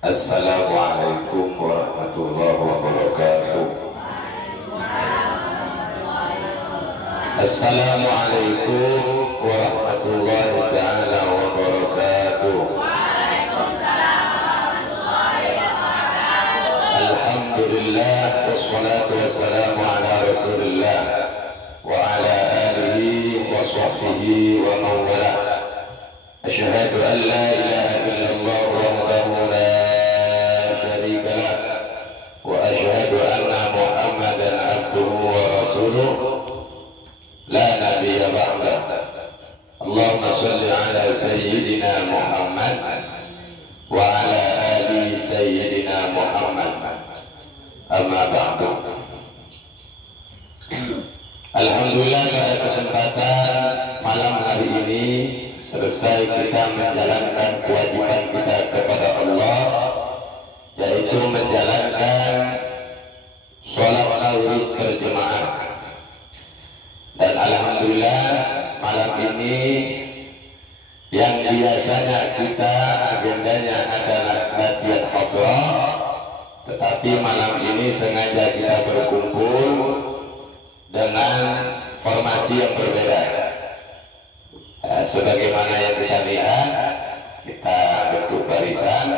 Assalamualaikum warahmatullahi wabarakatuh. Assalamualaikum warahmatullahi taala wabarakatuh. Alhamdulillah wassalatu wassalamu ala Rasulillah wa ala alihi wa sahbihi wa man walah. Asyhadu an la ilaha illallah wahdahu la syarika lah wa asyhadu anna Muhammadan abduhu wa rasuluh la nabiyya ba'dah. Allahumma shalli ala sayyidina Muhammad wa ala ali sayyidina Muhammad. Amma ba'du. Alhamdulillah, pada kesempatan malam hari ini selesai kita menjalankan kewajiban kita kepada Allah, yaitu menjalankan sholat tarawih berjemaah. Dan alhamdulillah malam ini yang biasanya kita agendanya adalah latihan hadrah, tetapi malam ini sengaja kita berkumpul dengan formasi yang berbeda. Sebagaimana yang kita lihat, kita bentuk barisan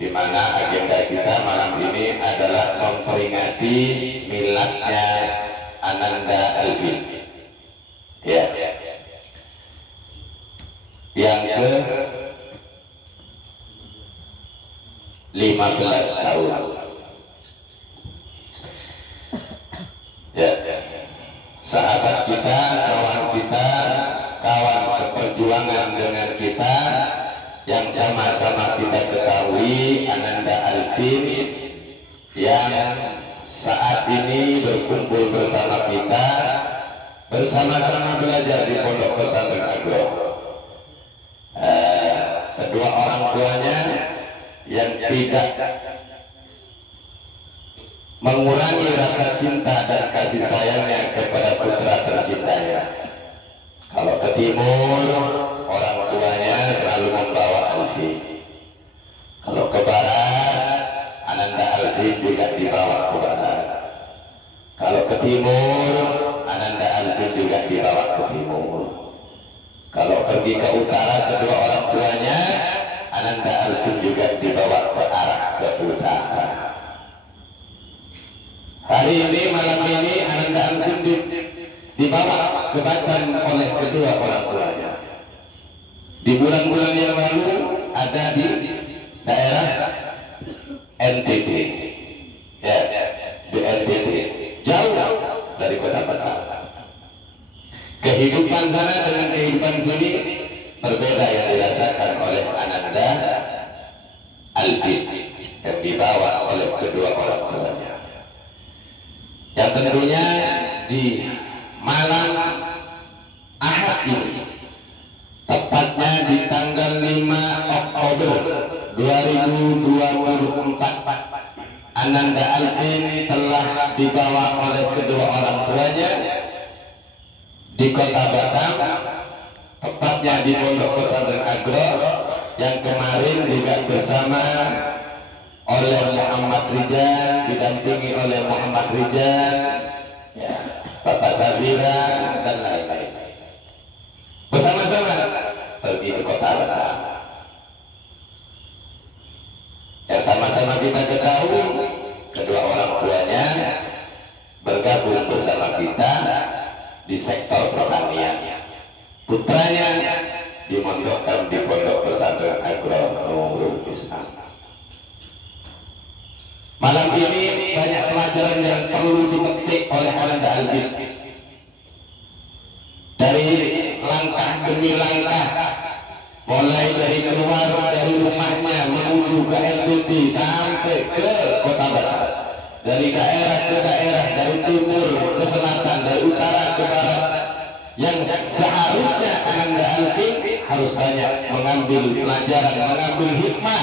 di mana agenda kita malam ini adalah memperingati miladnya Ananda Alvin. Ya. Yang ke 15 tahun. Ya. Sahabat kita, kawan kita, kawan seperjuangan dengan kita, yang sama-sama kita ketahui Ananda Alvin yang saat ini berkumpul bersama kita, bersama-sama belajar di Pondok Pesantren Agro. Kedua orang tuanya yang tidak mengurangi rasa cinta dan kasih sayangnya kepada putra tercintanya. Kalau ke timur, orang tuanya selalu membawa Alvin. Kalau ke barat, Ananda Alvin juga dibawa ke barat. Kalau ke timur, Ananda Alvin juga dibawa ke timur. Kalau pergi ke utara, kedua orang tuanya, Ananda Alvin juga dibawa ke arah ke utara. Hari ini, malam ini, Ananda Alvin dibawa ke Batam oleh kedua orang tuanya. Di bulan-bulan yang lalu ada di daerah NTT, ya, di NTT, jauh dari kota Batam. Kehidupan sana dengan kehidupan sini berbeda yang dirasakan oleh Ananda Alvin yang dibawa oleh kedua orang tuanya. Yang tentunya di malam Ahad ini, tepatnya di tanggal 5 Oktober 2024, Ananda Alvin telah dibawa oleh kedua orang tuanya di kota Batam, tepatnya di Pondok Pesantren Agro, yang kemarin juga bersama oleh Muhammad Rizal, didampingi oleh Muhammad Rizal, ya, Bapak Sabira dan lain-lain. Bersama-sama pergi ke kota Batam. Yang sama-sama kita ketahui, kedua orang tuanya bergabung bersama kita di sektor pertanian. Putranya dimondokkan di Pondok Pesantren Agro Nurul Islam. Malam ini banyak pelajaran yang perlu dipetik oleh Ananda Alvin. Dari langkah demi langkah, mulai dari keluar dari rumahnya menuju ke NTT sampai ke kota Batam, dari daerah ke daerah, dari timur ke selatan, dari utara ke barat, yang seharusnya Ananda Alvin harus banyak mengambil pelajaran, mengambil hikmah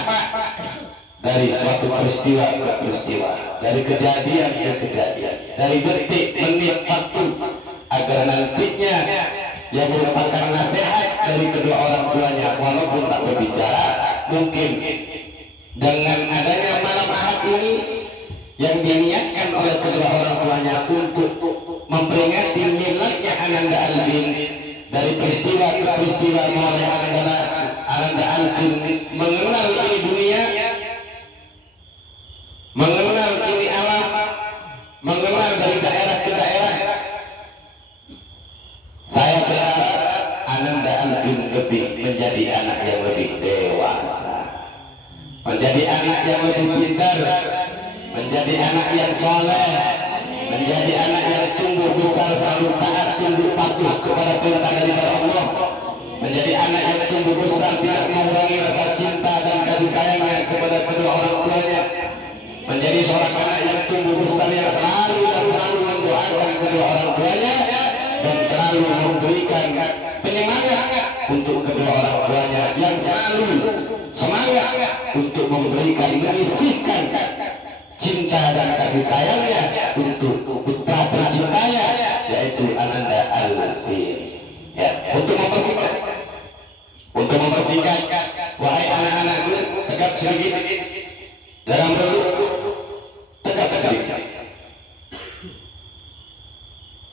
dari suatu peristiwa ke peristiwa, dari kejadian ke kejadian, dari detik, menit, waktu, agar nantinya yang merupakan nasihat dari kedua orang tuanya, walaupun tak berbicara. Mungkin dengan adanya malam Ahad ini yang diniatkan oleh kedua orang tuanya untuk memperingati miladnya Ananda Alvin, dari peristiwa ke peristiwa, mulai Ananda Alvin mengenal ini dunia, mengenal ini alam, mengenal dari daerah ke daerah. Saya berharap Ananda Alvin lebih menjadi anak yang lebih dewasa, menjadi anak yang lebih pintar, menjadi anak yang soleh, menjadi anak yang tumbuh besar selalu taat, tunduk patuh kepada perintah dari Allah, menjadi anak yang tumbuh besar tidak mengurangi rasa cinta dan kasih sayangnya kepada kedua orang tuanya, menjadi seorang anak yang tumbuh besar yang selalu mendoakan kedua orang tuanya dan selalu memberikan penyemangat untuk kedua orang tuanya, yang selalu semangat untuk memberikan, menyisihkan cinta dan kasih sayangnya untuk putra tercintanya, yaitu Ananda Alvin. Ya, untuk mempersingkat, wahai anak-anakku, tegap sedikit, jangan berlutut, tegap sedikit.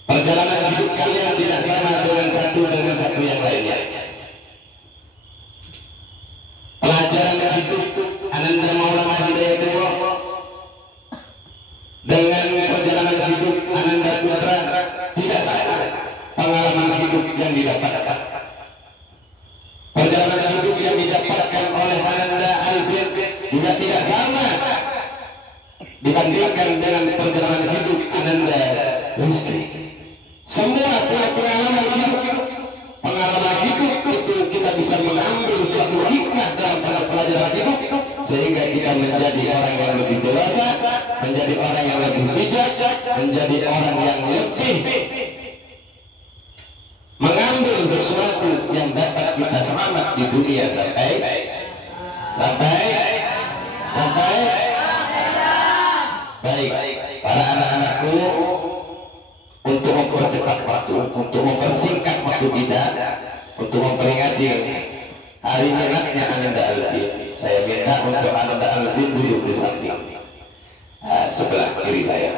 Perjalanan hidup kalian tidak sama dengan satu yang lainnya. Pelajaran hidup Ananda Maulana Hidayatullah dengan perjalanan hidup Ananda Putra tidak sama. Pengalaman hidup yang didapatkan, perjalanan hidup yang didapatkan oleh Ananda Alvin juga tidak sama dibandingkan dengan perjalanan hidup Ananda Rizki. Semua punya pengalaman hidup itu kita bisa mengambil suatu hikmah dalam pelajaran hidup, sehingga kita menjadi orang yang lebih dewasa, menjadi orang yang lebih bijak, menjadi orang yang lebih mengambil sesuatu yang dapat kita selamat di dunia sampai baik. Para anak-anakku, untuk mempercepat waktu, untuk mempersingkat waktu kita, untuk memperingati hari miladnya Ananda Alvin, saya minta untuk Ananda Alvin duduk di samping sebelah kiri saya.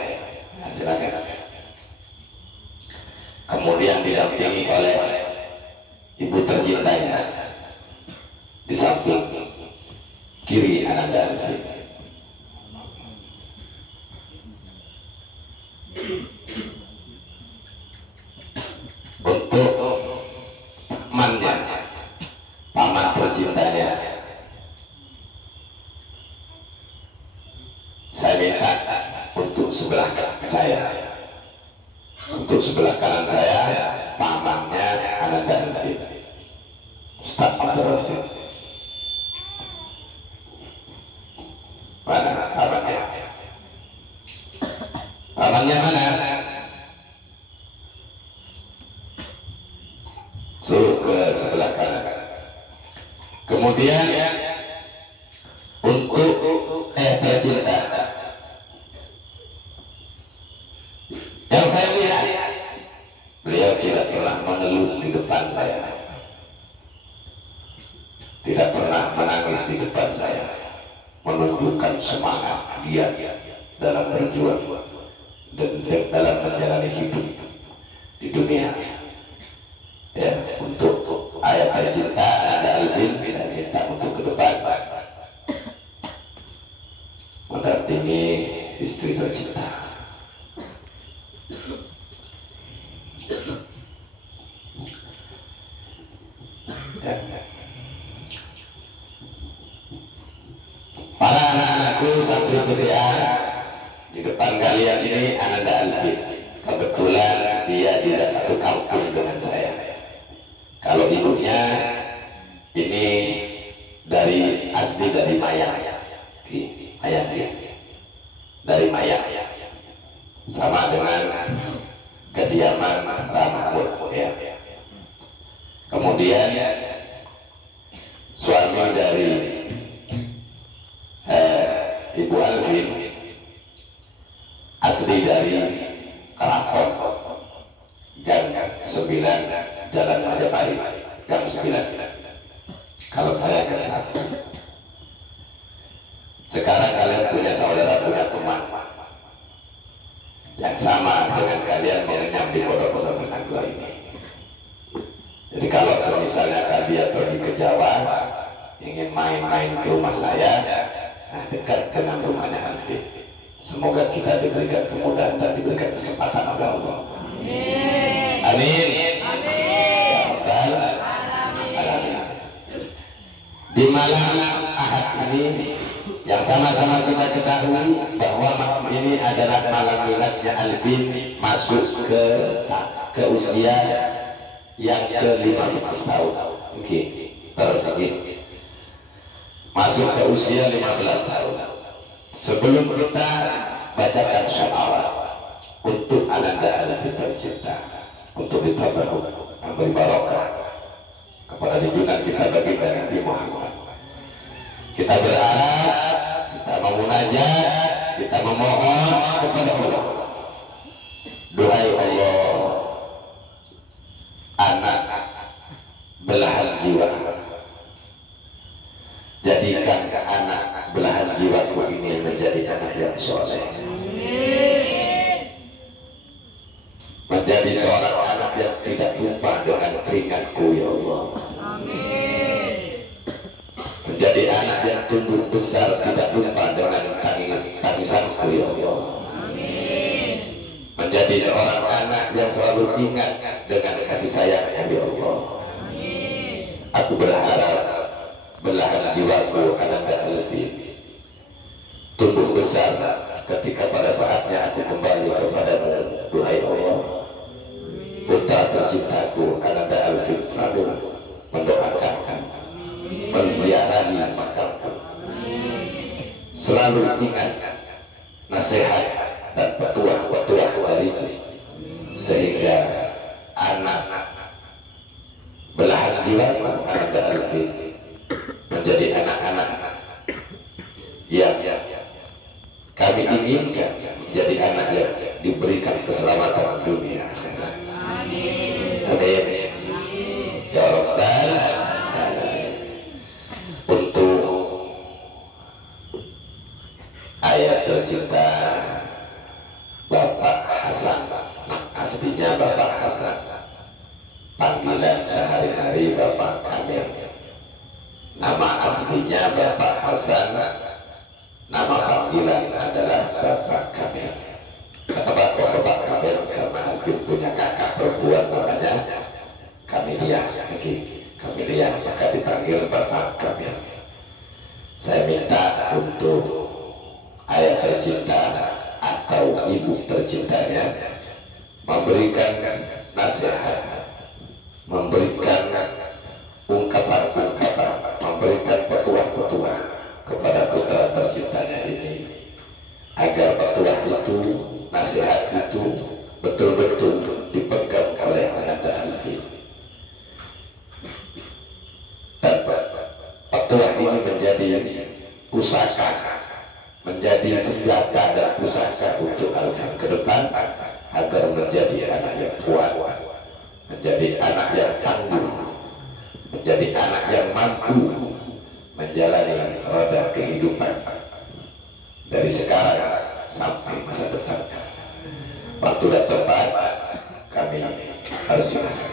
Silakan. Kemudian didampingi oleh ibu tercintanya di samping kiri Ananda Alvin. Untuk paman tercintanya, saya minta untuk sebelah kanan saya, pamannya Ananda Alvin, Ustaz Abdul Rasid. Mana pamannya? Pamannya mana? Suruh ke sebelah kanan. Kemudian untuk tercinta, yang saya lihat, beliau tidak pernah mengeluh di depan saya, tidak pernah menangis di depan saya, menunjukkan semangat dia dalam berjuang dan dalam menjalani hidup di dunia. Ya, untuk ayat tercinta Ananda Alvin, saya minta untuk ke depan mendampingi istri tercinta. Ya. Para anak-anakku santri PTA, di depan kalian ini Ananda Alvin. Kebetulan dia tidak satu kampung dengan saya. Kalau ibunya ini asli dari Mayang, ayah dia dari Mayang, sama dengan kediaman Ramahmud, ya. Kemudian suami dari Ibu Alvin asli dari Keraton Gang 9 Jalan bersatu. Sekarang kalian punya saudara, punya teman yang sama dengan kalian mengenyam di pondok pesantren Nagla ini. Jadi kalau misalnya kalian pergi ke Jawa, ingin main-main ke rumah saya, nah dekat dengan rumahnya Alfi. Semoga kita diberikan kemudahan dan diberikan kesempatan oleh Allah. Amin. Ya Rabbal Alamin. Di malam Ahad ini yang sama-sama kita ketahui bahwa malam ini adalah malam miladnya Alvin masuk ke usia yang ke-15 tahun. Oke, terus lagi masuk ke usia 15 tahun. Sebelum kita bacakan sholawat untuk Ananda Alvin tercinta, untuk kita beri barokah kepada junjungan kita bagi Nabi Muhammad, kita berharap, kita memunajat, kita memohon kepada Allah. Duhai Allah, anak belahan jiwa, jadikan anak belahan jiwaku ini menjadi anak yang soleh, menjadi seorang anak yang tidak lupa dengan keringatku ya Allah, menjadi anak yang tumbuh besar tidak lupa dengan tangisanku ya Allah, menjadi seorang anak yang selalu ingat dengan kasih sayang ya Allah. Aku berharap belahan jiwaku Ananda Alvin tumbuh besar ketika pada saatnya aku kembali kepada-Mu. Duhai Allah, putra tercintaku Ananda Alvin selalu mendoakan, menziarahi makamku, selalu ingat nasihat dan petuah-petuah dariku, sehingga anak belahan jiwaku Ananda Alvin menjadi anak-anak yang kami inginkan menjadi anak yang diberikan keselamatan dunia akhirat. Amin. Ya Rabbal Alamin. Untuk ayah tercinta Bapak Hasan, aslinya Bapak Hasan, panggilan sehari-hari Bapak Kamil. Nama aslinya Bapak Hasan, nama panggilan adalah Bapak Kamil. Kenapa kok Bapak Kamil? Karena Alvin punya kakak perempuan namanya Kamilia, Kamilia, maka dipanggil Bapak Kamil. Saya minta untuk ayah tercinta atau ibu tercintanya memberikan nasihat, memberikan ungkapan-ungkapan, memberikan petuah-petuah kepada putra tercintanya ini, agar petuah itu, nasihat itu betul-betul dipegang oleh Ananda Alvin, dan petuah ini menjadi pusaka, menjadi senjata dan pusaka untuk Alvin ke depan, agar menjadi anak yang kuat, menjadi anak yang tangguh, menjadi anak yang mampu menjalani roda kehidupan dari sekarang sampai masa depan. Waktu dan tempat kami harus silakan.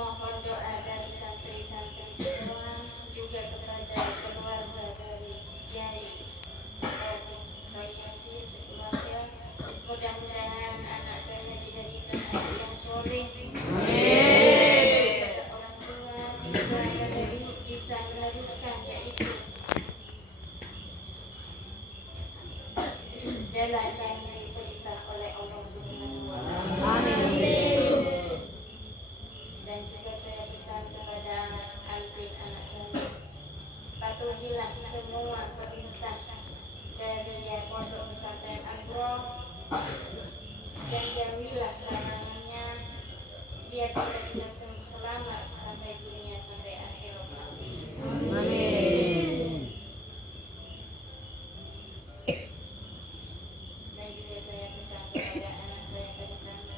mohon doa dari santri-santri semua, juga kepada keluarga dari Kiai Baik Yasir sekeluarga. Mudah-mudahan anak saya dijadikan anak yang soleh. Kepada orang tua bisa meneruskan yaitu jalan yang diperintah oleh Allah Subhanahu wa Ta'ala. Dan juga saya pesan kepada Alvin anak saya, patuhilah semua perintah dari Pondok Pesantren Al-Qur'an dan jauhilah larangannya, biar kita bisa selamat sampai dunia sampai akhirat. Amin. Dan juga saya pesan kepada anak saya terutama,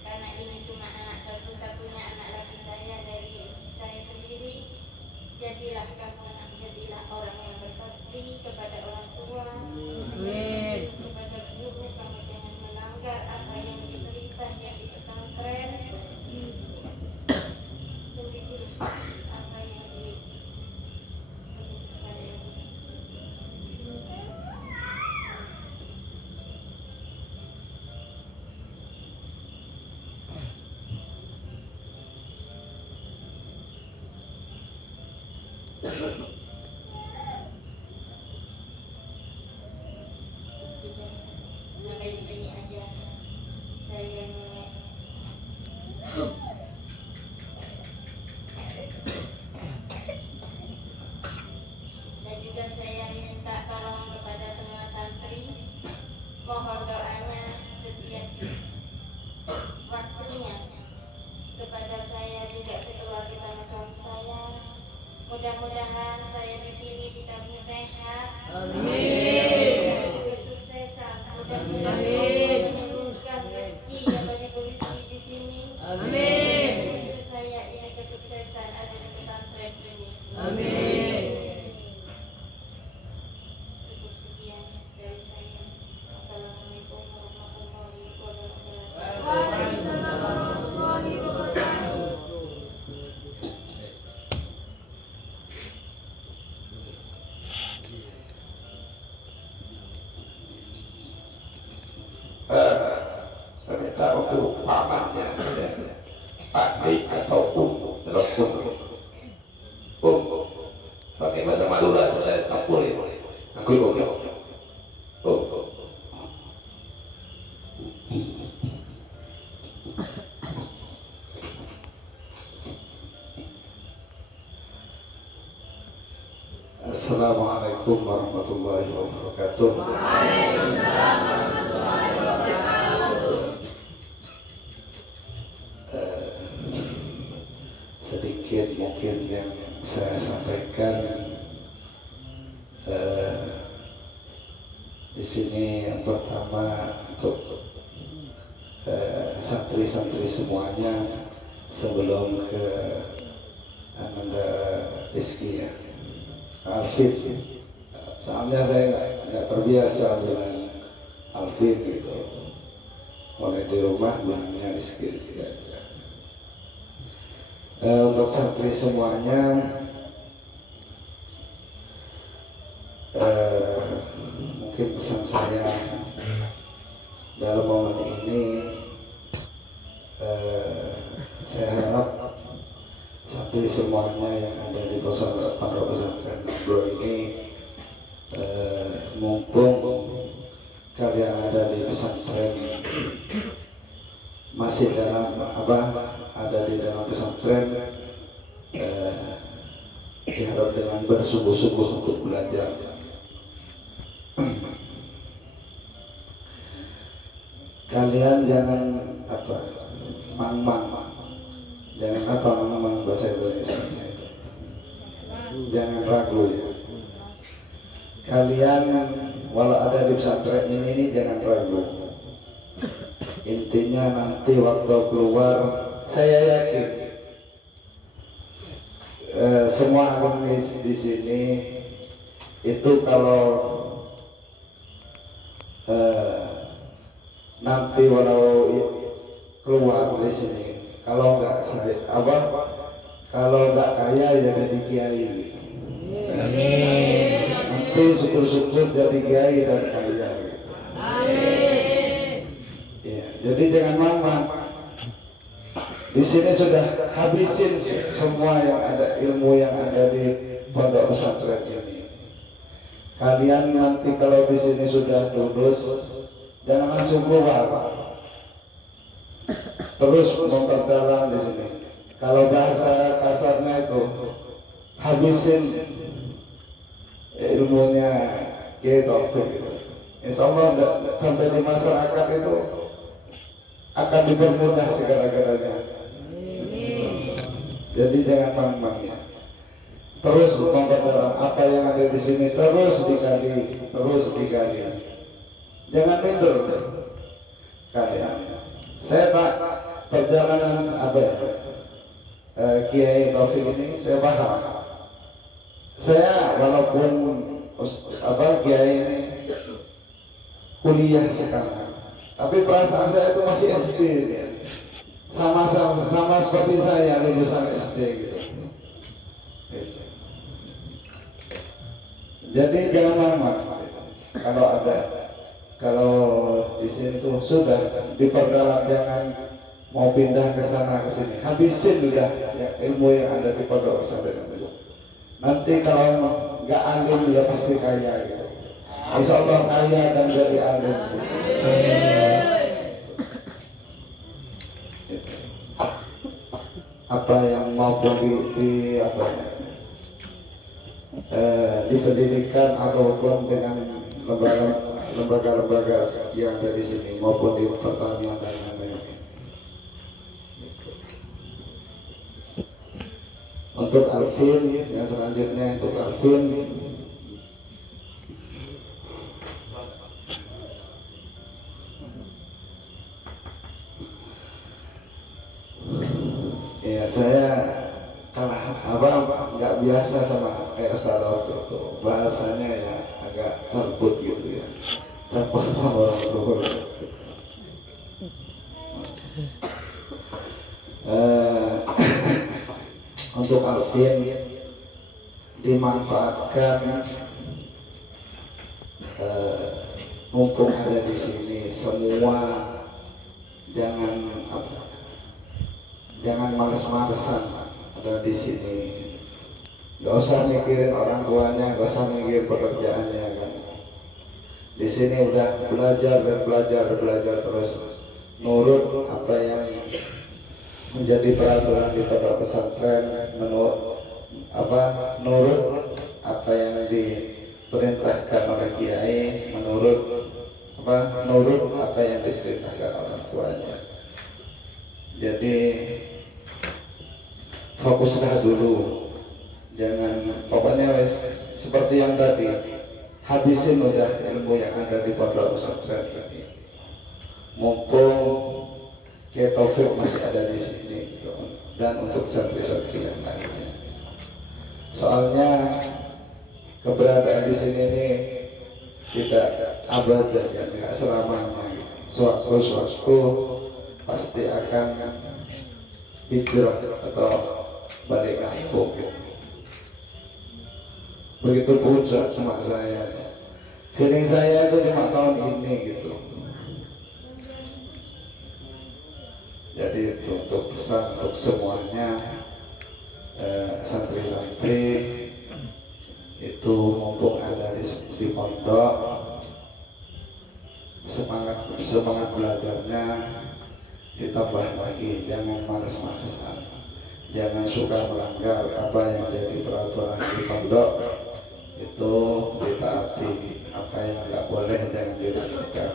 karena ini cuma anak satu-satunya anak laki saya dari saya sendiri, jadilah orang yang berbakti kepada orang tua, kepada guru. Kamu jangan melanggar apa yang diperintah yang di pesantren. Begitulah apa yang sampai di sini aja saya dan juga saya minta tolong kepada semua santri, mohon doanya setiap waktunya kepada saya juga sekeluarga sama suami saya. Mudah-mudahan saya di sini dikasih sehat, amin, kesuksesan. Mudah-mudahan Allah menurunkan rezeki yang banyak rezeki di sini, amin. Itu saya ini kesuksesan ada di pesantren ini, amin. Cukup sekian dari saya. Assalamualaikum warahmatullahi wabarakatuh. Waalaikumsalam warahmatullahi wabarakatuh. Saya minta untuk pamannya, Pak Dik atau telepon pakai bahasa Madura saya tampulin. Aku Assalamualaikum warahmatullahi wabarakatuh. Waalaikumsalam warahmatullahi wabarakatuh. Sedikit mungkin yang saya sampaikan di sini yang pertama untuk santri-santri semuanya sebelum ke Ananda Rizki ya. Alvin, soalnya saya nggak terbiasa dengan Alvin gitu. Mulai di rumah bilangnya Rizki aja. Untuk santri semuanya, mungkin pesan saya dalam momen ini, saya harap santri semuanya yang ada di Pondok Pesantren Al-Qur'an ini, mumpung kalian ada di pesantren, masih dalam ada di dalam pesantren, diharap dengan bersungguh-sungguh untuk belajar. Kalian jangan mang-mang, jangan mang-mang bahasa Indonesia itu. Jangan ragu ya. Kalian walau ada di pesantren ini jangan ragu. Intinya nanti waktu keluar, saya yakin semua alumni di sini itu kalau nanti walau keluar dari sini Kalau nggak saya apa? Kalau nggak kaya ya jadi kiai. Nanti syukur-syukur jadi kiai dan kaya. Ya, jadi jangan mamang. Di sini sudah habisin semua yang ada, ilmu yang ada di pondok pesantren ini. Kalian nanti kalau di sini sudah lulus, jangan langsung keluar, terus memperdalam di sini. Kalau bahasa kasarnya itu habisin ilmunya gitu. Insya Allah sampai di masyarakat itu akan dipermudah segala-galanya. Jadi jangan mamang ya. Terus memperdalam apa yang ada di sini, terus digali. Jangan minder kalian. Saya tak perjalanan apa ya, Kiai Taufik ini saya paham. Saya walaupun Kiai ini kuliah sekarang, tapi perasaan saya itu masih SD ya. Sama seperti saya lulusan SD gitu. Jadi jangan lama kalau di sini tuh sudah diperdalam, jangan mau pindah ke sana ke sini. Habisin sudah ya, ilmu yang ada di pondok sampai itu. Nanti kalau nggak alim ya pasti kaya gitu. Insya Allah kaya dan jadi alim. Apa yang maupun di pendidikan ataupun dengan lembaga-lembaga yang ada di sini maupun di pertanian dan lain-lain. Untuk Alvin yang selanjutnya untuk Alvin. Ya saya kalah nggak biasa sama kayak Ustaz itu, bahasanya ya agak serbut gitu ya, campur sama orang luhur. Untuk Alvin dimanfaatkan mumpung ada di sini semua, jangan males-malesan ada di sini. Gak usah mikirin orang tuanya, gak usah mikirin pekerjaannya kan. Di sini udah belajar terus, nurut apa yang menjadi peraturan di pondok pesantren, nurut apa yang diperintahkan oleh kiai, nurut apa yang diperintahkan orang tuanya. Jadi fokuslah dulu, jangan pokoknya seperti yang tadi, habisin udah ilmu yang ada di pondok pesantren tadi. Mumpung Kiai Taufik masih ada di sini gitu. Dan untuk santri-santri yang lainnya. Soalnya keberadaan di sini ini tidak abadi, tidak selamanya. Sewaktu-waktu pasti akan hijrah atau balik kampung. Begitu puncak sama saya. Feeling saya itu 5 tahun ini gitu. Jadi untuk pesan untuk semuanya, santri-santri itu mumpung ada di pondok, semangat belajarnya ditambah lagi, jangan malas-malasan, jangan suka melanggar apa yang jadi peraturan di pondok, itu ditaati, apa yang nggak boleh jangan dilakukan.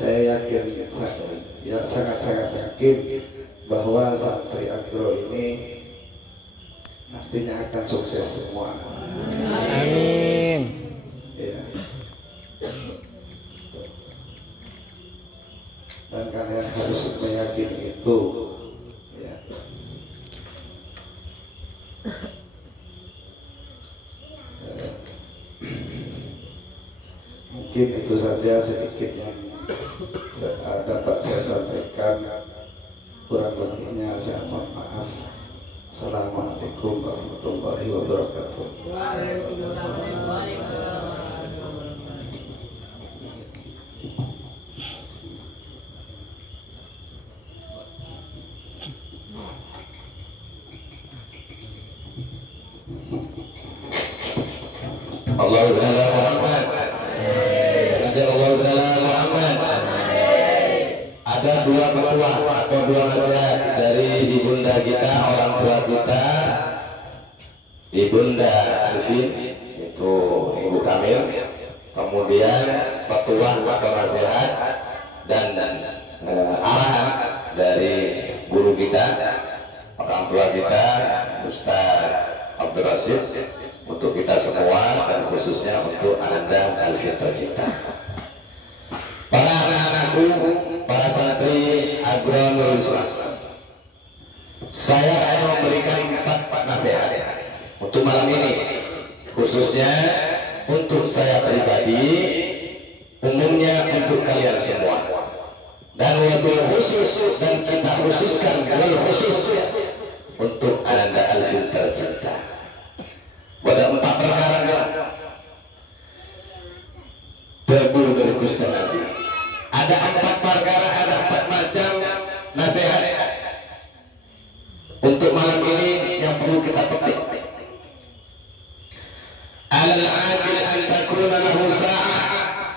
Saya yakin, sangat-sangat yakin bahwa santri agro ini nantinya akan sukses semua. Amin. Ya. Dan kalian harus meyakini itu. Ya. Mungkin itu saja sedikit ada dua petua atau dua nasihat dari ibunda kita, orang tua kita, Ibunda Alvin, itu Ibu Kamil. Kemudian petua atau nasihat dan arahan dari guru kita, orang tua kita, Ustaz Abdul Rasid, untuk kita semua dan khususnya untuk Anda Alvin tercinta. Para anak-anakku, para santri Agronul Islam, saya akan memberikan 4 nasihat untuk malam ini, khususnya untuk saya pribadi, umumnya untuk kalian semua, dan wabil khusus, dan kita khususkan wal khusus untuk Ananda Alvin tercinta. Pada 4 perkara teguh dari Gusti Nabi. Ada 4 perkara, ada 4 macam nasihat untuk malam ini yang perlu kita petik. Al-aqil an takuna lahu sa'ah.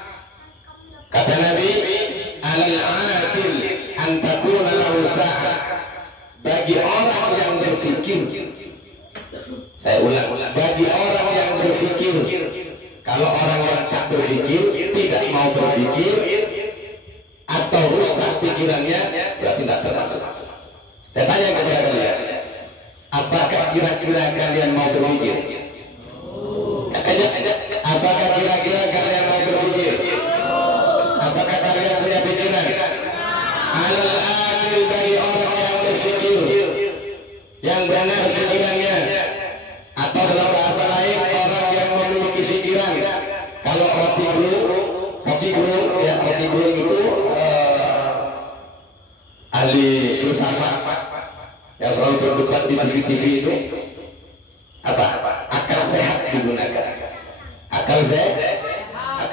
Kata Nabi, al-aqil an takuna lahu sa'ah. Bagi orang yang berfikir, saya ulang, bagi orang yang berfikir. Kalau orang yang tak berfikir, tidak mau berfikir, atau rusak pikirannya, berarti tidak termasuk. Saya tanya kepada kalian, apakah kira-kira kalian mau berfikir? Apakah kira-kira kalian mau berfikir? Apakah kalian punya pikiran? Al-aqil, bagi orang yang berfikir, yang benar pikirannya, atau dalam bahasa lain orang yang memiliki pikiran. Kalau Rocky Gerung itu ahli filsafat yang selalu berdebat di TV itu, apa? Akal sehat digunakan. Akal sehat.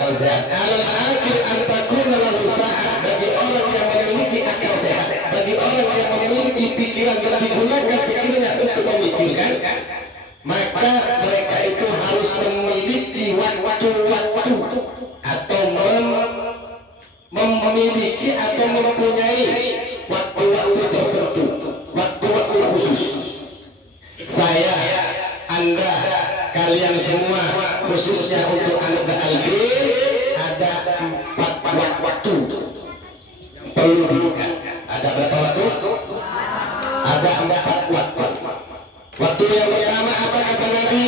Al-aqil an takuna lahu sa'ah, bagi orang yang memiliki akal sehat, bagi orang yang memiliki pikiran dan digunakan pikirannya untuk memikirkan, maka mereka itu harus memiliki waktu-waktu atau memiliki atau mempunyai waktu-waktu tertentu, waktu-waktu khusus. Saya, Anda, kalian semua, khususnya untuk Anda Alvin, ada 4 waktu perlu dibuka. Ada berapa waktu? Ada 4 waktu. Waktu yang pertama apa kata Nabi?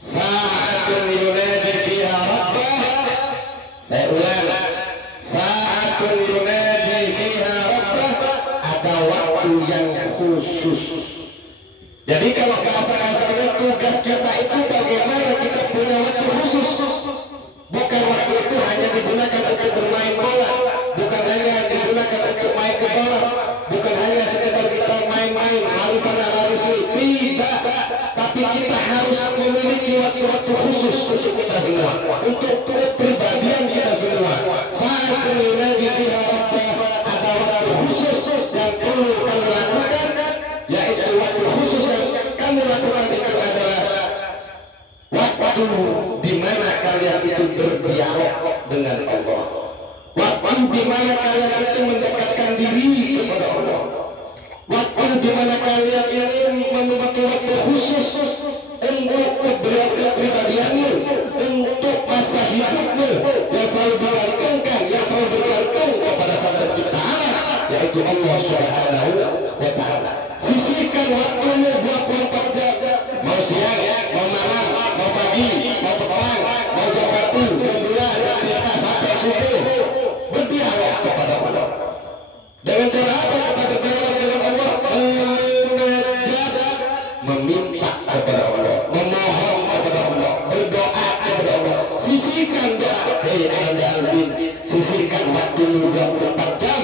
Sa'atun yunadi fiha rabbah. Saya ulang, sa'atun yunadi fiha rabbah. Ada waktu yang khusus. Jadi kalau kasar-kasarnya tugas kita itu bagaimana kita punya waktu khusus. Bukan waktu itu hanya digunakan untuk bermain bola, bukan hanya digunakan untuk main ke bawah, bukan hanya sekedar kita main-main, lari sana lari sini, tidak. Tapi kita harus memiliki waktu-waktu khusus untuk kita semua, untuk kepribadian kita semua. Saat yunadi fiha rabbah, ada waktu khusus yang perlu kami lakukan, yaitu waktu khusus yang kami lakukan itu adalah waktu di mana kalian itu berdialog dengan Allah, waktu di mana kalian itu mendekatkan diri kepada Allah, waktu di mana kalian ini memiliki waktu khusus untuk kepribadianmu, untuk masa hidupmu yang selalu digantungkan, yang selalu bergantung kepada Sang Pencipta Allah, yaitu Allah Subhanahu wa Ta'ala. Sisihkan waktumu 24 jam, mau siang, mau malam, mau pagi, mau petang, mau jam 1, jam 2, jam 3 sampai subuh. Berdialog kepada Allah. Dengan cara apa kita berdialog dengan Allah? Memunajat, meminta kepada Allah, memohon kepada Allah, berdoa kepada Allah. Sisihkan doa. Hei Anda Alvin, sisihkan waktumu 24 jam.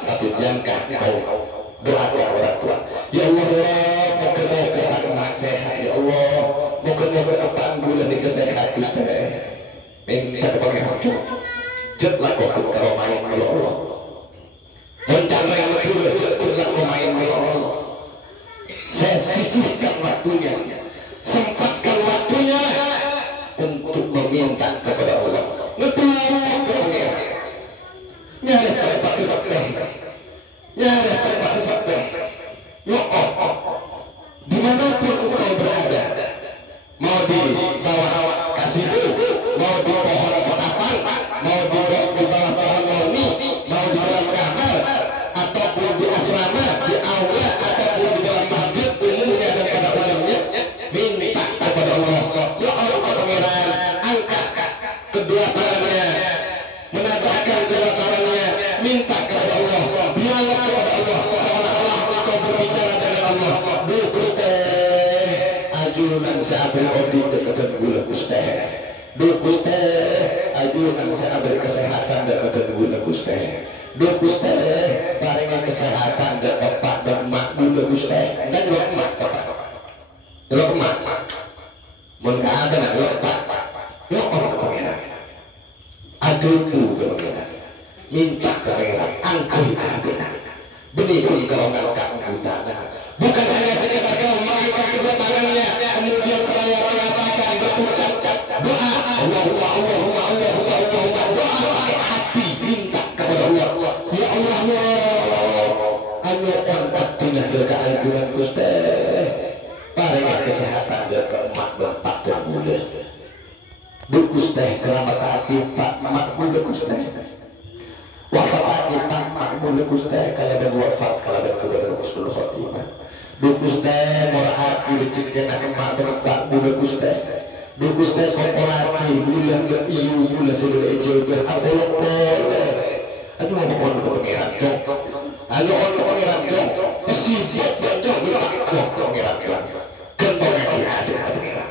1 jamkah kau doa ke orang tua? Ya Allah, moga-moga anak sehat ya Allah, moga-moga depan bulan di kesehat Gusti. Minta kepada Allah, jetlah kau kalau main ya Allah. Mencari yang betul, jetlah kau main ya Allah. Saya sisihkan waktunya, sempatkan waktunya untuk meminta kepada Allah. Ngetul ke pengira, nyari tempat seseteh. minta kepada Allah, dialog kepada Allah, seolah-olah engkau berbicara dengan Allah. Bu Gusti, ajunan saabri obi dekatan gula Gusti. Bu Gusti, ajunan saabri kesehatan dekatan gula Gusti. Bu Gusti, paringan kesehatan dekat Pak dan Mak gula Gusti. Dan lo emak, lo emak, mun ada nak lo Pak, lo orang kepengenan. Aduh tu kepengenan. Minta ke pangeran, angkui kepengenan. Benih golongan kamu tanah. Bukan hanya sekedar kau mengangkat kedua tangannya, kemudian saya mengatakan berucap doa Allahumma Allahumma Allahumma Allahumma, doa pakai hati, minta kepada Allah. Ya Allah, anu angkat dunia dekat ajuan Gusti, paringan kesehatan dekat emak bentak dan muda. Bu Gusti, selamat hati Pak Mak muda Gusti. Wafat hati Pak Mak muda Gusti, kalau dan wafat kalau dan kebenaran husnul khotimah. Bu Gusti, murah hati diciptakan emak bentak muda Gusti. Bu Gusti, komporati bulan beriu bulan segala ijil Allah boleh. Aduh, mohon ke pangeran dong. Aduh, mohon ke pangeran dong. Sibuk dong, minta dong ke pangeran dong. Gentongnya tidak ada ke pangeran.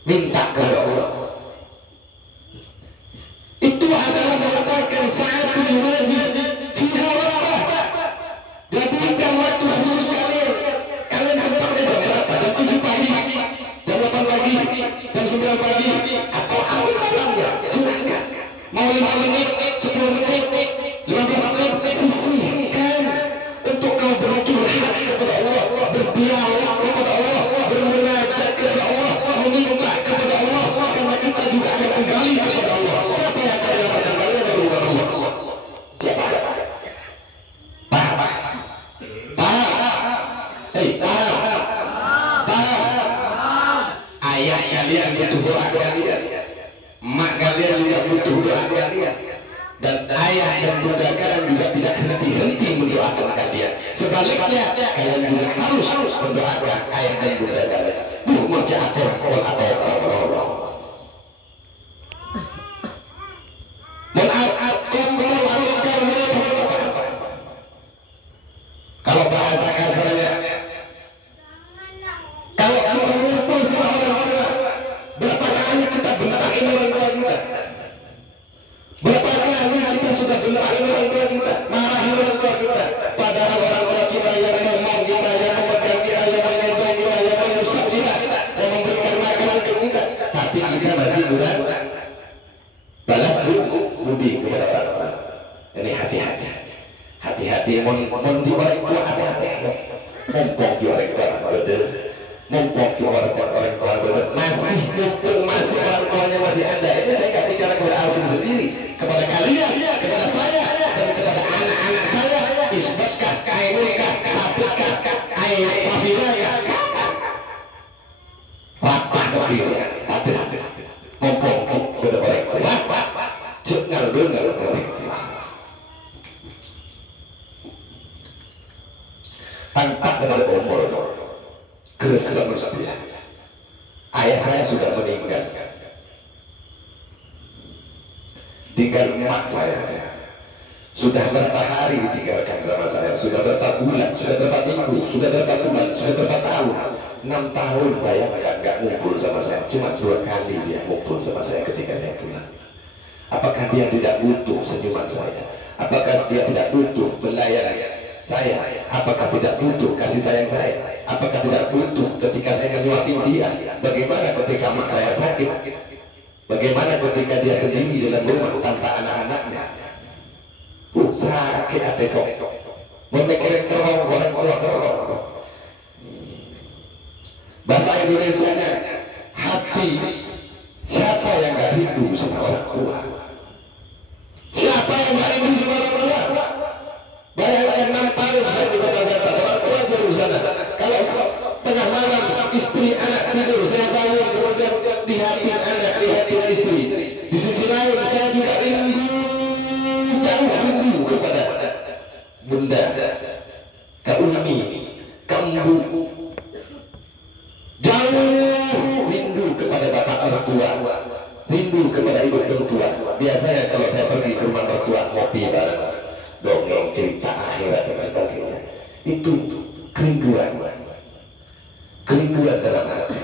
Minta kepada Allah. Itu adalah merupakan satu wajib fiha rabbah. Jadikan waktu khusus kalian. Kalian sempatnya jam berapa? Jam 7 pagi, jam 8 pagi, jam 9 pagi, atau awal malamnya, silakan. Mau 5 menit, 10 menit, 15 menit, sisihkan untuk kau bercurhat kepada Allah, berdialog kepada Allah, bermunajat kepada Allah, meminta kepada Allah, karena kita juga akan kembali kepada Allah. Siapa yang akan kembali kepada Allah? Siapa? Paham? Paham? Ayah kalian butuh doa kalian, mak kalian juga butuh doa kalian, dan ayah dan bunda kalian juga tidak henti-henti mendoakan kalian. Sebaliknya kalian juga harus mendoakan ayah dan bunda kalian. Tuh mungkin atau kalau bahasa kasarnya, kalau kita ngumpul sama orang tua, berapa kali kita bentakin orang tua kita? Berapa kali kita sudah bentakin orang tua kita, marahin orang tua kita? Padahal orang tua kita yang ngomong kita, yang memegang kita, yang mengendong kita, yang mengusap kita, yang memberikan makanan ke kita, tapi kita masih kurang balas budi kepada orang tua. Ini hati-hati, hati-hati, mon di orang tua hati-hati. Mumpung ki orang tua berde, mumpung ki orang tua berde, masih mumpung masih orang tuanya masih ada. Ini saya nggak bicara kepada Alvin sendiri, kepada kalian, kepada saya, dan kepada anak-anak saya. Isbatkah, Ainulkah, Safitkah, Safirah, rapah kepilih, ada. Mumpung ki berde orang tua, jangan dengar orang tua. Tanpa kepada umur keresam setia. Ayah saya sudah meninggal, tinggal emak saya. Sudah berapa hari ditinggalkan sama saya, sudah berapa bulan, sudah berapa minggu, sudah berapa bulan, sudah berapa tahun. 6 tahun bayangkan nggak ngumpul sama saya. Cuma 2 kali dia ngumpul sama saya ketika saya pulang. Apakah dia tidak butuh senyuman saya? Apakah dia tidak butuh belayan saya? Apakah tidak butuh kasih sayang saya? Apakah tidak butuh ketika saya menyuapin dia? Bagaimana ketika mak saya sakit? Bagaimana ketika dia sendiri dalam rumah tanpa anak-anaknya? Sakit hati kok. Memikirin terong, goreng. Bahasa Indonesianya, hati siapa yang gak rindu sama orang tua? Siapa yang gak rindu sama orang tua? Bayangkan 6 tahun saya di kota-kota, orang tua jauh sana. Kalau tengah malam istri anak tidur, saya bangun kemudian lihatin anak, lihatin istri. Di sisi lain saya juga rindu, jauh rindu kepada bunda, ke umi, ke embu. Jauh rindu kepada bapak mertua, rindu kepada ibu mertua. Biasanya kalau saya pergi ke rumah mertua, ngopi itu kerinduan dalam hati.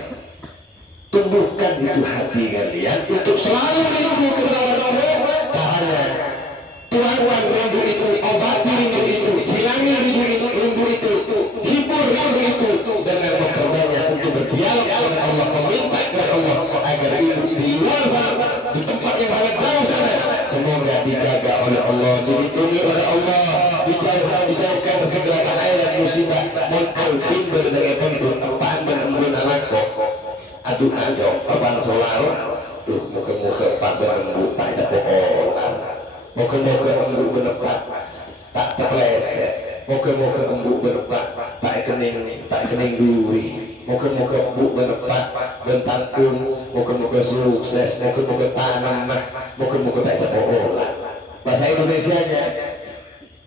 Tumbuhkan itu hati kalian untuk selalu rindu kepada orang tua. Caranya tuangkan rindu itu, obati rindu itu, hilangi rindu itu, hibur rindu itu dengan memperbanyak untuk berdialog dengan Allah, meminta kepada Allah agar ibu di luar sana, di tempat yang sangat jauh sana, semoga dijaga oleh Allah, dilindungi oleh Allah, dijauhkan dari segala bahaya dan musibah. Dan alfin berbagai bentuk tempaan dan embun alako. Aduh aja, papan solar, tuh muka-muka pada embun tak ada poholan, muka-muka embun benepat tak terpleset, muka-muka embun benepat tak kening duri, muka-muka embun benepat bentang pun, muka-muka sukses, muka-muka tanam, muka-muka tak ada poholan. Bahasa Indonesianya,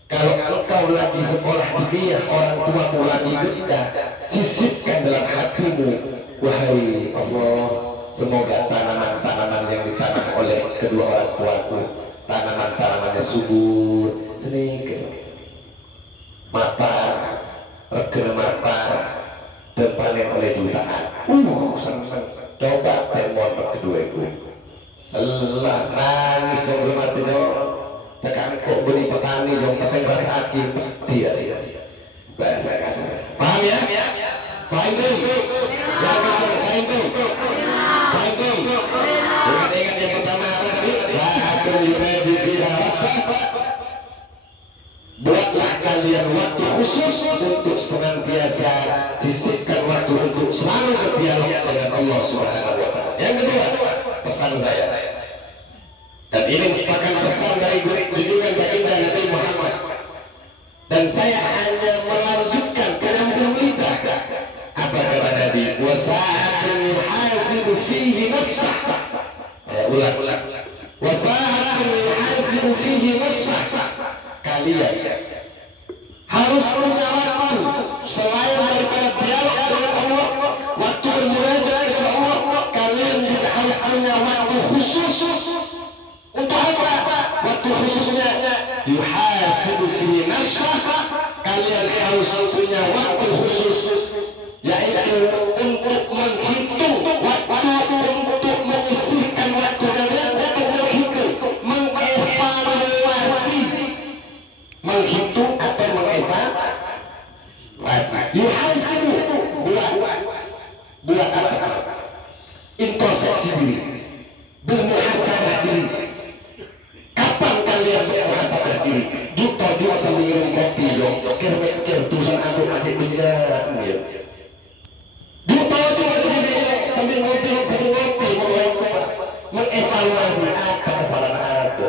kalau engkau lagi sekolah dunia, orang tuamu lagi kerja, sisipkan dalam hatimu, wahai Allah, semoga tanaman-tanaman yang ditanam oleh kedua orang tuaku, tanaman-tanamannya subur, sedikit mapan, regana mapan, dan panen oleh jutaan. Senang. Coba temon kedua itu, Allah nangis dong sematinya. Tekan kok beri petani yang tekan rasa akhir dia bahasa kasar. Paham ya? Paham tuh? Yang kedua, paham tuh? Paham tuh? Ingat yang pertama apa tadi? Satu yunaji biha rabbah. Buatlah kalian waktu khusus untuk senantiasa sisipkan waktu untuk selalu berdialog dengan Allah Subhanahu wa Ta'ala. Yang kedua, pesan saya. Dan ini merupakan pesan dari junjungan baginda Nabi Muhammad. Dan saya hanya melanjutkan penyambung lidah. Apa kata Nabi? Wasa'atun yuhasibu fihi nafsah. Ulang. Wasa'atun yuhasibu fihi nafsah. Kalian harus punya waktu selain daripada dialog dengan Allah, waktu bermunajat kepada Allah, kalian juga harus punya waktu khusus. Untuk apa? Waktu khususnya yuhasibu fi nafsah, kalian harus punya waktu khusus, yaitu untuk menghitung waktu, untuk menyisihkan waktu kalian untuk menghitung, mengevaluasi, menghitung atau mengevaluasi. Yuhasibu buat apa? Introspeksi diri, bermuhasabah diri. Kapan kalian bermuhasabah diri? Juta sambil minum kopi, mikir tulisan aku masih benda. Juta sambil ngopi, mengevaluasi apa kesalahan aku.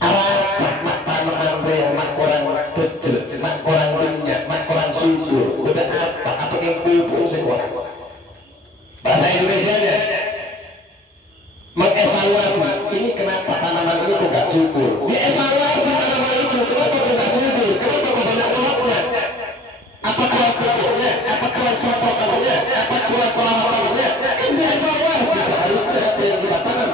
Apa mak tanaman rea, mak korang kecil, mak korang minyak, mak korang subur. Udah apa yang pupuk sekolah. Bahasa Indonesianya mengevaluasi, ini kenapa tanaman ini kok gak subur, dievaluasi tanaman itu, kenapa kok gak subur, kenapa kok banyak ulatnya, apa kurang pupuknya, apa kurang semprotannya, apa kurang perawatannya, kan dievaluasi. Seharusnya apa yang kita tanam,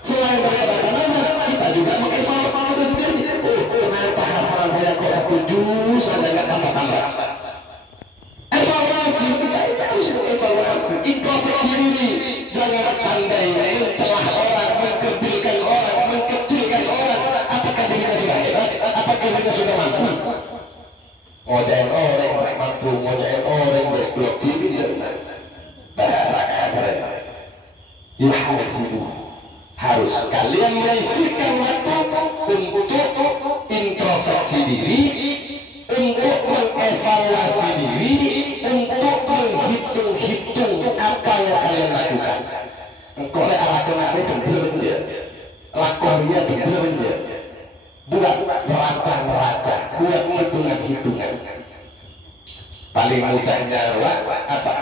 selain daripada tanaman, kita juga mengevaluasi itu sendiri. Kenapa hafalan saya kok 1 juz saja gak tambah-tambah. Evaluasi, kita harus mengevaluasi, introspeksi diri. Jangan pandai mencelah orang, mengkerdilkan orang, mengkecilkan orang. Apakah dirinya sudah hebat? Apakah dirinya sudah mampu? Ngojain orang yang mampu, ngojain orang berblok TV dan bahasa kasar. Yuhasibu, harus kalian menyisihkan waktu untuk introspeksi diri, untuk mengevaluasi diri, untuk menghitung-hitung apa yang kalian lakukan. Engkau le ala kenari belum dia, lakoria belum dia, buat neraca, buat hitungan. Paling mudahnya apa?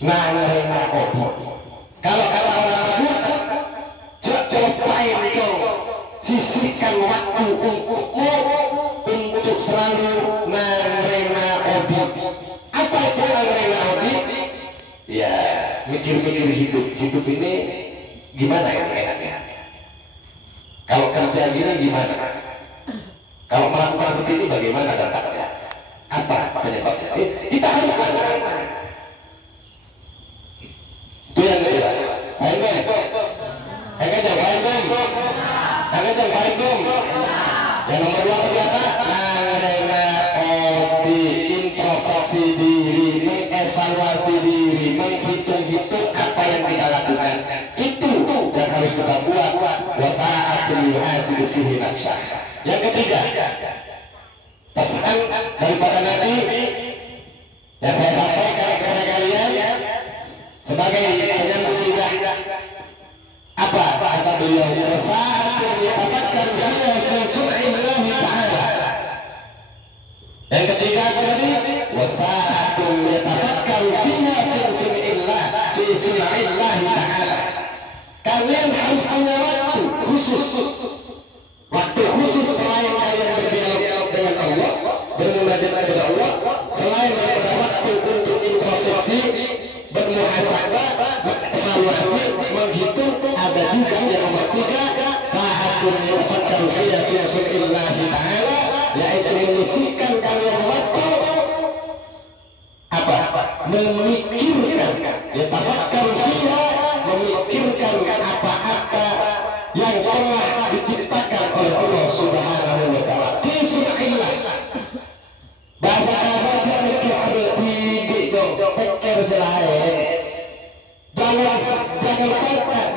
Nangrena obot. Kalau kata orang Madura, cobain sisihkan waktu untukmu untuk selalu nangrena obot. Apa itu nangrena obot? Ya, mikir-mikir hidup ini gimana ya enaknya? Kalau kerja gini gimana? Kalau melakukan mati ini bagaimana dampaknya? Apa penyebabnya? Kita harus bagaimana? Itu yang kedua. Yang nomor dua ternyata narena odi, introspeksi diri, mengevaluasi diri, menghitung-hitung apa yang kita lakukan. Itu yang harus kita buat. Wasa'atul hasidu fihi nafsah. Yang ketiga, pesan daripada Nabi yang saya sampaikan kepada kalian sebagai penyambung lidah. Apa kata beliau? Wasa'atul yatafakkaru fiha fi sun'illahi ta'ala. Yang ketiga apa tadi? Wasa'atul yatafakkaru fiha fi sun'illahi ta'ala. Kalian harus punya waktu khusus. Waktu khusus selain kalian berdialog dengan Allah, bermunajat kepada Allah, selain daripada waktu untuk introspeksi, bermuhasabah, mengevaluasi, menghitung, ada juga yang nomor tiga, sa'atun yatafakkaru fiha fi sun'illahi ta'ala, yaitu menyisihkan kalian waktu apa? Memikirkan, yatafakkaru fiha, memikirkan apa-apa yang telah diciptakan oleh Allah Subhanahu wa ta'ala fi sun'illah. Bahasa saja mikir ada tidik jong teker selain.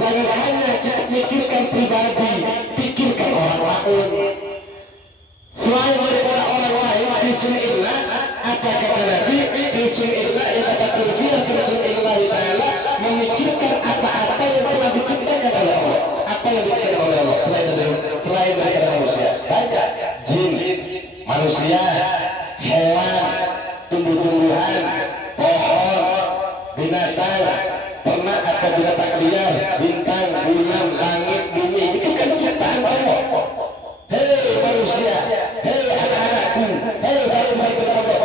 Jangan hanya kita mikirkan pribadi, pikirkan orang lain. Selain daripada orang lain fi sun'illah, apa kata Nabi? Fi sun'illah yatafakkaru fiha fi sun'illah ta'ala, memikirkan apa-apa yang telah diciptakan oleh Allah. Apa yang diciptakan oleh Allah selain daripada manusia? Banyak. Jin, manusia, hewan, tumbuh-tumbuhan, pohon, binatang, ternak atau binatang liar, bintang, bulan, langit, bumi, itu kan ciptaan Allah. Hei manusia, hei anak-anakku, hei sahabat-sahabat pondok,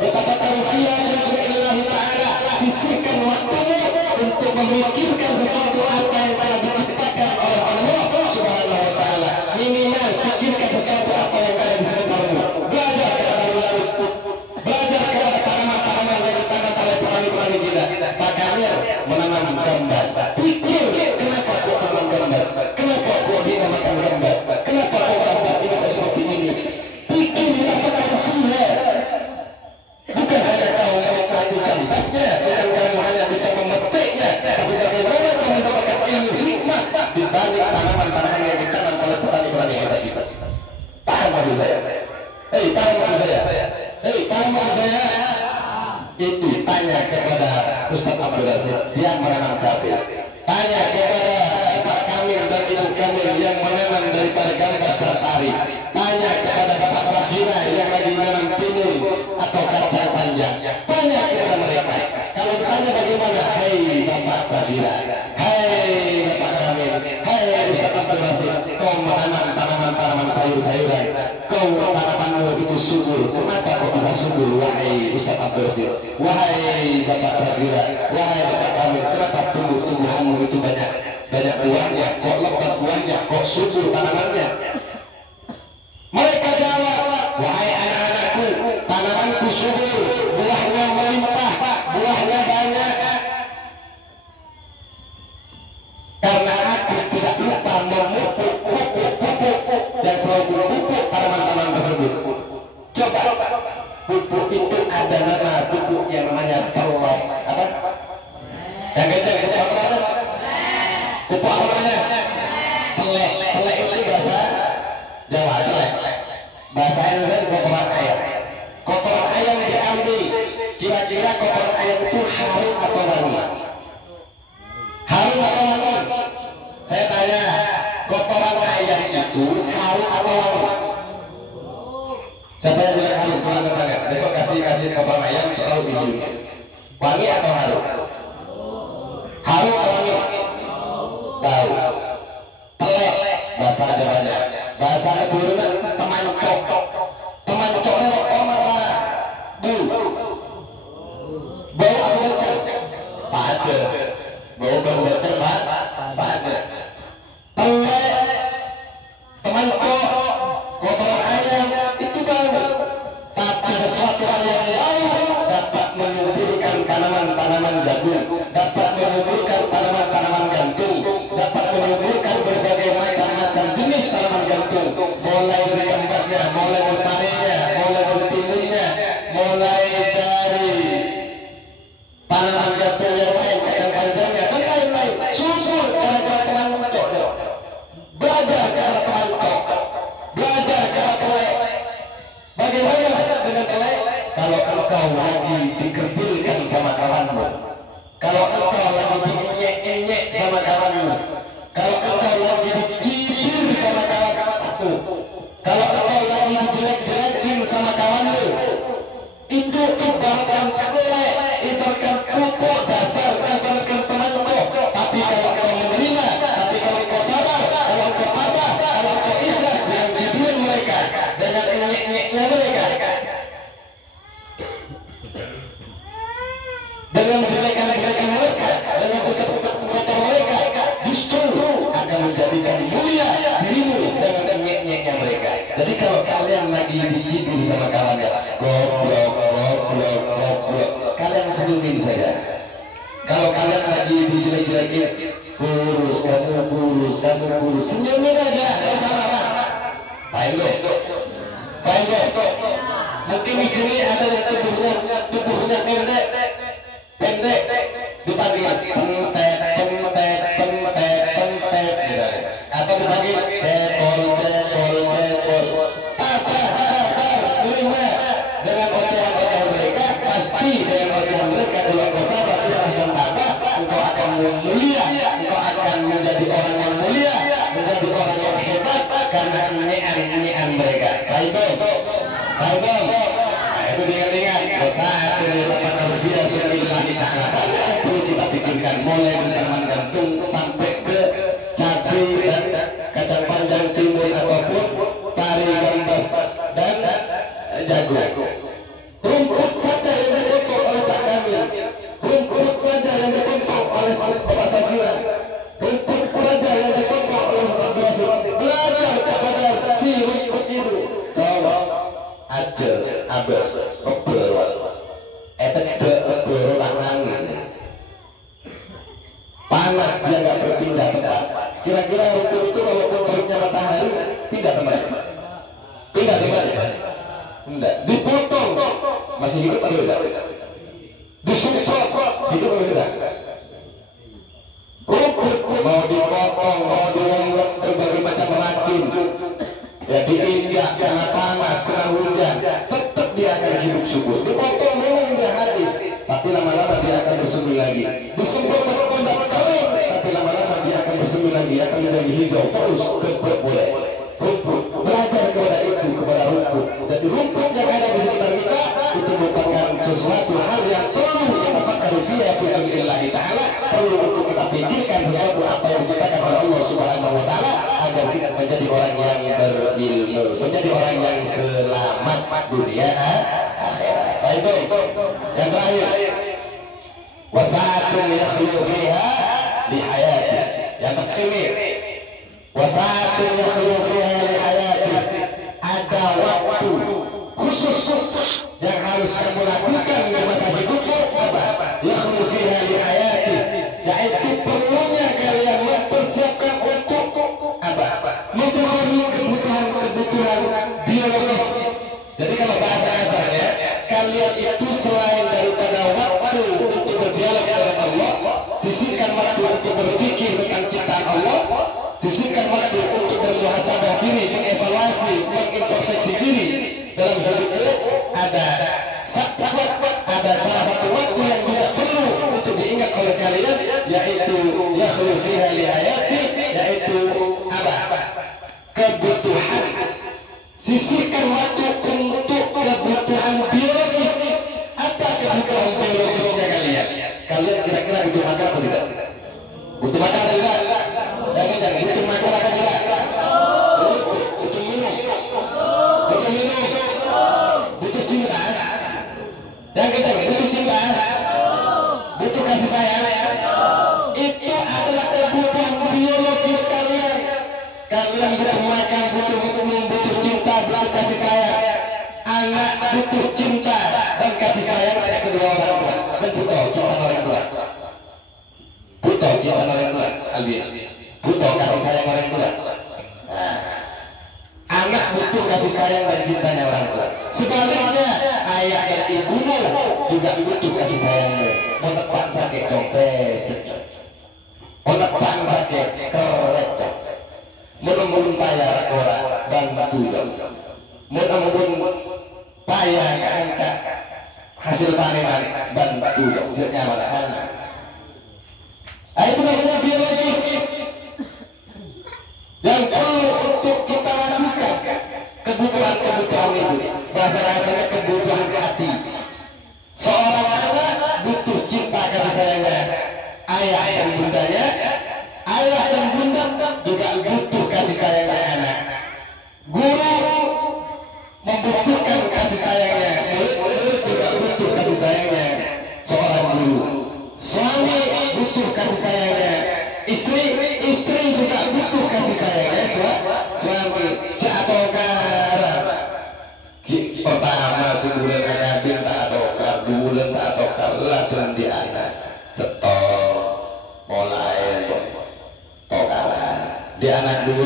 yatafakkaru fiha fi sun'illahi ta'ala, sisihkan waktumu untuk memikirkan sesuatu apa yang telah diciptakan oleh Allah Subhanahu wa ta'ala. Minimal pikirkan sesuatu apa yang ada di sekitarmu. Belajar kepada rumput, belajar kepada tanaman-tanaman yang ditanam oleh petani-petani kita. Makanya menanam gambas. Pikir, kenapa kok menanam gambas? Kenapa kok dinamakan gambas? Kenapa kok gambas ini seperti ini? Pikir, yatafakkaru fiha. Bukan hanya kau menikmati gambasnya, bukan kamu hanya bisa memetiknya, tapi bagaimana kau mendapatkan ilmu hikmah dibalik tanaman-tanaman yang ditanam oleh petani-petani kita. Paham maksud saya? Paham maksud saya? Paham maksud saya? Itu tanya kepada Ustaz Abdul Rasid yang menanam cabai. Tanya kepada Bapak Kamil dan Ibu Kamil yang menanam daripada gambas dan pari. Tanya kepada Bapak Safira yang lagi menanam timun atau kacang panjang. Tanya kepada mereka. Kalau ditanya bagaimana? Hei Bapak Safira, hei Bapak Kamil, hei Ustaz Abdul Rasid, kau menanam tanaman-tanaman sayur-sayuran, kau tanamanmu itu subur. Kenapa kau bisa subur? Wahai Ustaz Abdul Rasid, wahai Bapak Safira, wahai Bapak Kamil, kenapa tumbuh-tumbuhanmu itu banyak buahnya, kok lebat buahnya, kok subur tanamannya? Mereka jawab, wahai anak-anakku, tanamanku subur, buahnya melimpah, buahnya banyak. Karena aku tidak lupa memupuk pupuk dan selalu pupuk tanaman-tanaman tersebut. Coba, pupuk itu ada nama pupuk yang namanya telok. Apa? Yang kencang, pupuk apa namanya? Pupuk apa namanya? Telek. Telek itu bahasa Jawa, telek. Bahasa Indonesia itu kotoran ayam. Kotoran ayam diambil. Kira-kira kotoran ayam itu harum atau wangi? Harum atau wangi? Saya tanya, kotoran ayam itu harum atau wangi? Siapa yang bilang harum? Tuhan katakan. Besok kasih kotoran ayam tahu di hidungnya. Wangi atau harum? Harum atau wangi? Tahu. Telek bahasa Jawanya. Bahasa keturunan temancok. Temancoknya kok mana? Bau apa bacang? Pada. Bau bacang pada. Telek, temancok, kotoran ayam lagi dicibir sama kawannya, goblok, goblok, goblok. Kalian senyumin saja. Kalau kalian lagi dijelek-jelekin, kurus, kamu kurus, kamu kurus, senyumin aja, nggak usah marah. Paham dong? Paham dong? Mungkin di sini ada yang tubuhnya pendek, dipanggil pentet, atau dipanggil cepol. Dengan ocehan mereka, pasti dengan ocehan mereka dalam bahasa berarti akan tambah, engkau akan mulia, engkau akan menjadi orang yang mulia, menjadi orang yang hebat karena nyian mereka. Kaidong. Nah, itu diingat-ingat. Saat ini dapat rupiah sulillahi ta'ala. Banyak perlu kita pikirkan, mulai dari tanaman gantung sampai ke cabai dan kacang panjang timun ataupun pari gambas dan jagung. Rumput saja yang dipotong oleh Pak Kamil, rumput saja yang dipotong oleh Bapak Safira, rumput saja yang dipotong oleh Ustaz Rasul. Belajar kepada si rumput itu. Kau ajar abes obrol, obrol nangis. Panas dia nggak berpindah tempat. Kira-kira rumput itu walaupun teriknya matahari pindah tempat. Enggak, dipotong masih hidup atau tidak? Disumpah hidup atau tidak? Rumput mau dipotong, mau direnggut berbagai macam racun, ya diinjak kena panas, kena hujan, tetap dia akan hidup subur. Dipotong memang dia habis, tapi lama-lama dia akan bersemi lagi. Disemprot berpindah kering, tapi lama-lama dia akan bersemi lagi, akan menjadi hijau terus boleh. Rumput, belajar kepada itu, kepada rumput. Jadi rumput yang ada di sekitar kita itu merupakan sesuatu hal yang perlu kita fakir fiha fi sabilillah ta'ala, perlu untuk kita pikirkan sesuatu apa yang diciptakan oleh Allah Subhanahu wa taala agar kita menjadi orang yang berilmu, menjadi orang yang selamat dunia akhirat. Baik, yang terakhir, wasa'atun yakhlu fiha li hayati. Yang terakhir, wasa'atun yakhlu fiha li hayati. Ada waktu khusus yang harus kamu lakukan di masa hidupmu, apa? Yakhlu fiha li hayati, yaitu perlunya kalian mempersiapkan untuk apa? Memenuhi kebutuhan biologis. Jadi kalau bahasa kasarnya, kalian itu selain daripada waktu untuk berdialog dengan Allah, sisihkan waktu untuk berpikir tentang ciptaan Allah, sisihkan waktu untuk bermuhasabah diri, mengevaluasi, mengintrospeksi diri dalam hidupmu. Ada salah satu waktu yang tidak perlu untuk diingat oleh kalian, yaitu yakhlu fiha li hayati, yaitu apa? Kebutuhan. Sisihkan waktu untuk kebutuhan biologis. Apa kebutuhan biologisnya kalian? Kalian kira-kira butuh makan atau tidak? Butuh makan atau tidak? Jangan butuh makan atau tidak? Butuh minum. Butuh cinta. Yang kita butuh cinta. Butuh kasih sayang. Itu adalah kebutuhan biologis kalian. Kalian butuh makan, butuh minum, butuh cinta, butuh kasih sayang. Anak butuh cinta dan kasih sayang dari kedua orang tua. Dan butuh cinta orang tua. Butuh cinta orang tua. Alvin. Butuh kasih sayang orang tua. Nah, anak butuh kasih sayang dan cintanya orang tua. Sebaliknya, ayah dan ibumu juga butuh kasih sayangnya. Onak bangsa ke copet, onak bangsa ke keret, menembun payah orang dan batu jam, menembun payah angka hasil panenan dan batu jam. Tidak mana anak. Itu namanya biologis yang perlu untuk kita lakukan. Kebutuhan itu bahasa-bahasanya kebutuhan hati. Seorang anak butuh cinta kasih sayangnya ayah dan bundanya. Ayah dan bunda juga butuh kasih sayangnya anak. Guru membutuhkan kasih sayangnya, murid juga butuh kasih sayangnya seorang guru.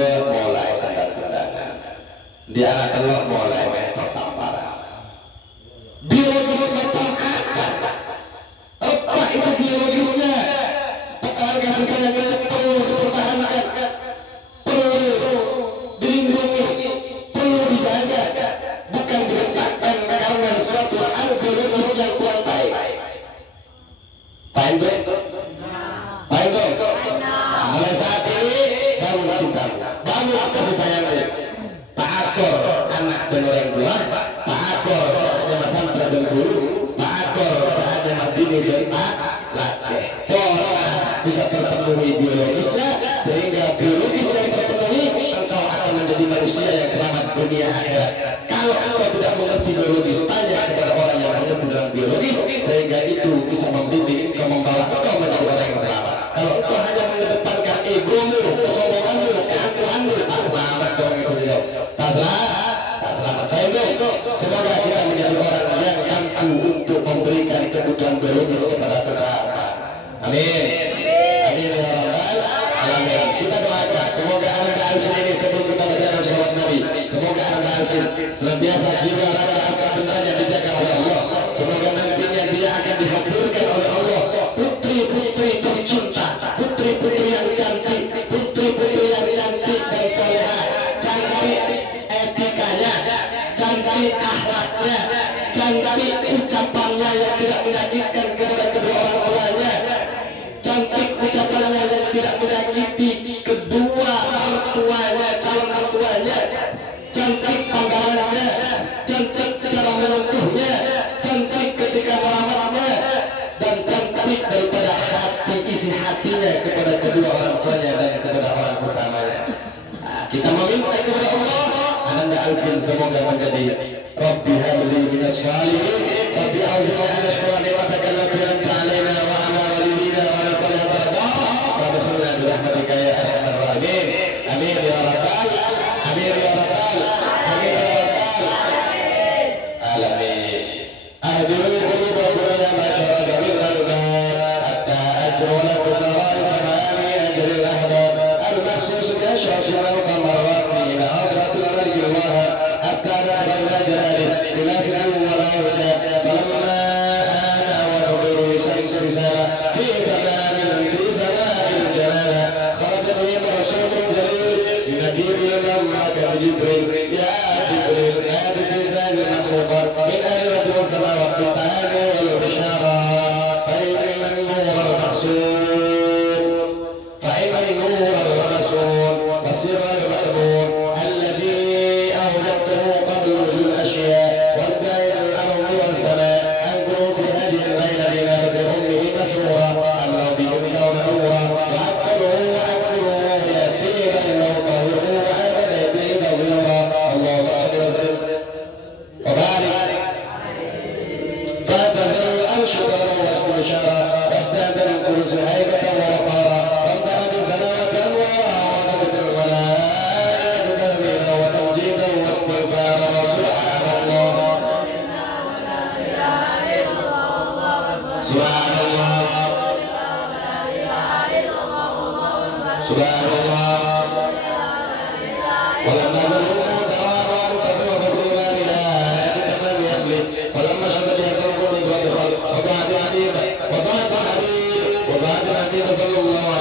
dua mulai tendang-tendangan, di anak telur mulai mentok tamparan. Biologis macam apa itu biologisnya? Pertahanan kasih sayang itu perlu dipertahankan, perlu dilindungi, perlu dijaga, bukan diletakkan karena suatu hal biologis yang kurang baik. Paham tuh? Mulai saat ini bangun cintamu, bangun kasih sayangmu. Pak Akor anak dan orang tua, Pak Akor saatnya Mas Samtra dan guru, Pak Akor saatnya Mardini dan Pak Lakeh. Pola bisa terpenuhi biologisnya, sehingga biologis yang terpenuhi, engkau akan menjadi manusia yang selamat dunia akhirat. Kalau engkau tidak mengerti biologis, tanya kepada orang yang mengerti dalam biologis, sehingga itu bisa membimbing engkau, membawa engkau menjadi orang yang selamat. Kalau engkau hanya mengedepankan egomu, kesombonganmu, keangkuhanmu, tak selamat kau mengikuti. Tak selamat. Baik, semoga kita menjadi orang yang mampu untuk memberikan kebutuhan biologis kepada sesama. Amin. Amin ya rabbal alamin. Kita doakan semoga Anda Alvin ini sebelum kita berjalan sholat Nabi, semoga Anda Alvin senantiasa jiwa raga harta bendanya dijaga oleh Allah. Semoga nantinya dia akan dihadirkan oleh Allah putri-putri tercinta, putri-putri yang cantik, putri-putri yang cantik dan salehah, cantik etikanya, cantik akhlaknya, cantik ucapannya yang tidak menyakitkan kepada kedua orang tuanya, cantik ucapannya yang tidak menyakiti kedua mertuanya, calon mertuanya, cantik pandangannya, cantik cara menyentuhnya, cantik ketika merawatnya, dan cantik daripada hati, isi hatinya kepada kedua orang tuanya dan kepada orang sesamanya. Kita meminta kepada Allah, Anda Alvin semoga menjadi Rabbi habli minas shalihin, Rabbi auzini an ashkura ni'mataka allati an'amta 'alaina wa 'ala walidina wa ala salih al-ardha wa adkhilna bi rahmatika ya arhamar rahimin. Amin ya rabbal amin ya rabbal amin ya rabbal alamin. Ahdiru qulubakum ya masyara ghalir al-ghar hatta ajru lakum narai samani ajril ahbab al-mahsus yashrafu al-qamar ila hadratil malik Allah hatta nabra jalalim binasri wa la yurja falamma ana wa nubiru shams risala fi sama'il jalala kharaja bihim rasulun jalil binakiril mamlaka jibril ya jibril nadi fi sa'il makhluqat min ahli rabbi was samawati ta'ala wal bishara fa inna an-nur al-mahsun fa inna an-nur al-mahsun basir al-mahmud alladhi awjadtuhu qabla wujud al-ashya' والدائر الأرض والسماء أنكروا في هذه الليلة لنابة أمه مسرورا الله بهم دون نورا وأكثره وأكثره يأتينا الله طهره وآمن به ضرورا اللهم صل وسلم وبارك فانتظر الأنشطة واستبشارا واستهدى الكرس هيبة ووقارا وامتلأ السماوات أنوارا ومدد الملائكة تهميلا وتمجيدا واستغفارا سبحان الله سبحان الله سبحان الله ولما ظلموا تراءوا مكفوا فكروا لا يتكلم يملك فلما شهد يقول قد ودخل وضعت الحديد صلى الله